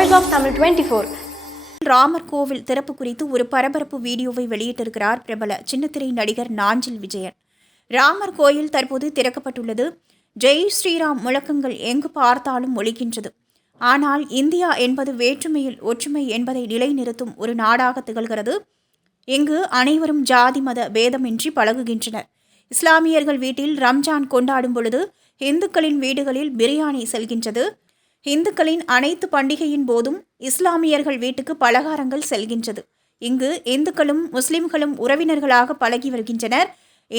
voice of Tamil twenty four Ramar கோவில் திறப்பு குறித்து ஒரு பரபரப்பு வீடியோவை வெளியிட்டிருக்கிறார் பிரபல சின்னத்திரை நடிகர் நாஞ்சில் விஜயன் ராமர் கோயில் தற்போது திறக்கப்பட்டுள்ளது ஜெய் ஸ்ரீராம் முழக்கங்கள் எங்கு பார்த்தாலும் ஒழிக்கின்றது ஆனால் இந்தியா என்பது வேற்றுமையில் ஒற்றுமை என்பதை நிலைநிறுத்தும் ஒரு நாடாக திகழ்கிறது இங்கு அனைவரும் ஜாதி மத பேதமின்றி பழகுகின்றனர் இஸ்லாமியர்கள் வீட்டில் ரம்ஜான் கொண்டாடும் பொழுது இந்துக்களின் வீடுகளில் பிரியாணி செல்கின்றது இந்துக்களின் அனைத்து பண்டிகையின் போதும் இஸ்லாமியர்கள் வீட்டுக்கு பலகாரங்கள் செல்கின்றது இங்கு இந்துக்களும் முஸ்லிம்களும் உறவினர்களாக பழகி வருகின்றனர்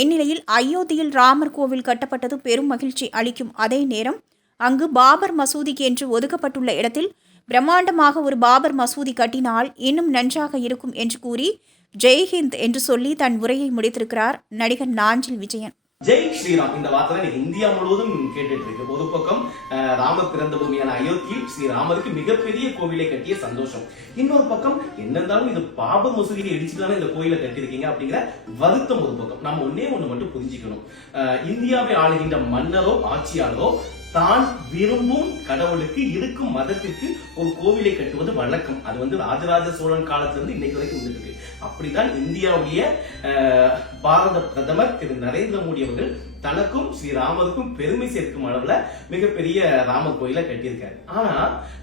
இந்நிலையில் அயோத்தியில் ராமர் கோவில் கட்டப்பட்டது பெரும் மகிழ்ச்சி அளிக்கும் அதே நேரம் அங்கு பாபர் மசூதிக்கு என்று ஒதுக்கப்பட்டுள்ள இடத்தில் பிரம்மாண்டமாக ஒரு பாபர் மசூதி கட்டினால் இன்னும் நன்றாக இருக்கும் என்று கூறி ஜெய்ஹிந்த் என்று சொல்லி தன் உரையை முடித்திருக்கிறார் நடிகர் நாஞ்சில் விஜயன் ஜெய் ஸ்ரீராம் இந்த வார்த்தை இந்தியா முழுவதும் கேட்டுட்டு இருக்கு ஒரு பக்கம் ராம பிறந்த பூமியான அயோத்தியில் ஸ்ரீராமருக்கு மிகப்பெரிய கோவிலை கட்டிய சந்தோஷம் இன்னொரு பக்கம் என்னென்னாலும் இது பாப மசூதியை இடிச்சு தானே இந்த கோயிலை கட்டியிருக்கீங்க அப்படிங்கிற வருத்தம் ஒரு பக்கம் நம்ம ஒன்னே ஒண்ணு மட்டும் புரிஞ்சுக்கணும் இந்தியாவை ஆளுகின்ற மன்னரோ ஆட்சியாளரோ தான் விரும்பும் கடவுளுக்கு இருக்கும் மதத்திற்கு ஒரு கோவிலை கட்டுவது வழக்கம் அது வந்து ராஜராஜ சோழன் காலத்துல இருந்து இன்னைக்கு வரைக்கும் வந்துட்டு இருக்கு அப்படித்தான் இந்தியாவுடைய பாரத பிரதமர் திரு நரேந்திர மோடி அவர்கள் தனக்கும் ஸ்ரீராமருக்கும் பெருமை சேர்க்கும் அளவுல மிகப்பெரிய ராம கோயிலை கட்டியிருக்காரு ஆனா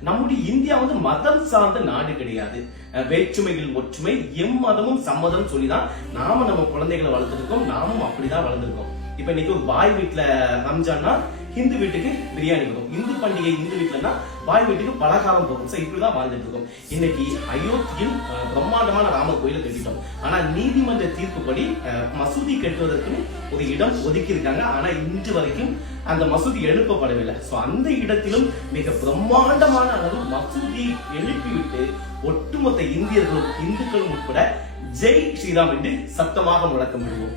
நம்முடைய இந்தியா வந்து மதம் சார்ந்த நாடு கிடையாது வேற்றுமையில் ஒற்றுமை எம் மதமும் சம்மதம் சொல்லிதான் நாம நம்ம குழந்தைகளை வளர்த்துருக்கோம் நாமும் அப்படிதான் வளர்ந்துருக்கோம் இப்ப இன்னைக்கு ஒரு பாய் வீட்டுல ரம்ஜான்னா இந்து வீட்டுக்கு பிரியாணி போகும் இந்து பண்டிகை இந்து வீட்டுலன்னா பாய் வீட்டுக்கு பலகாரம் போகும் ஸோ இப்படிதான் வாழ்ந்துட்டு இருக்கும் இன்னைக்கு அயோத்தியில் பிரம்மாண்டமான ராமர் கோயிலை கட்டிட்டோம் ஆனா நீதிமன்ற தீர்ப்புப்படி மசூதி கட்டுவதற்குன்னு ஒரு இடம் ஒதுக்கி இருக்காங்க ஆனா இன்று வரைக்கும் அந்த மசூதி எழுப்பப்படவில்லை சோ அந்த இடத்திலும் மிக பிரம்மாண்டமான அளவு மசூதி எழுப்பிவிட்டு ஒட்டுமொத்த இந்தியர்களும் இந்துக்களும் உட்பட ஜெய் ஸ்ரீராம் என்று சத்தமாக முழக்கம் விடுவோம்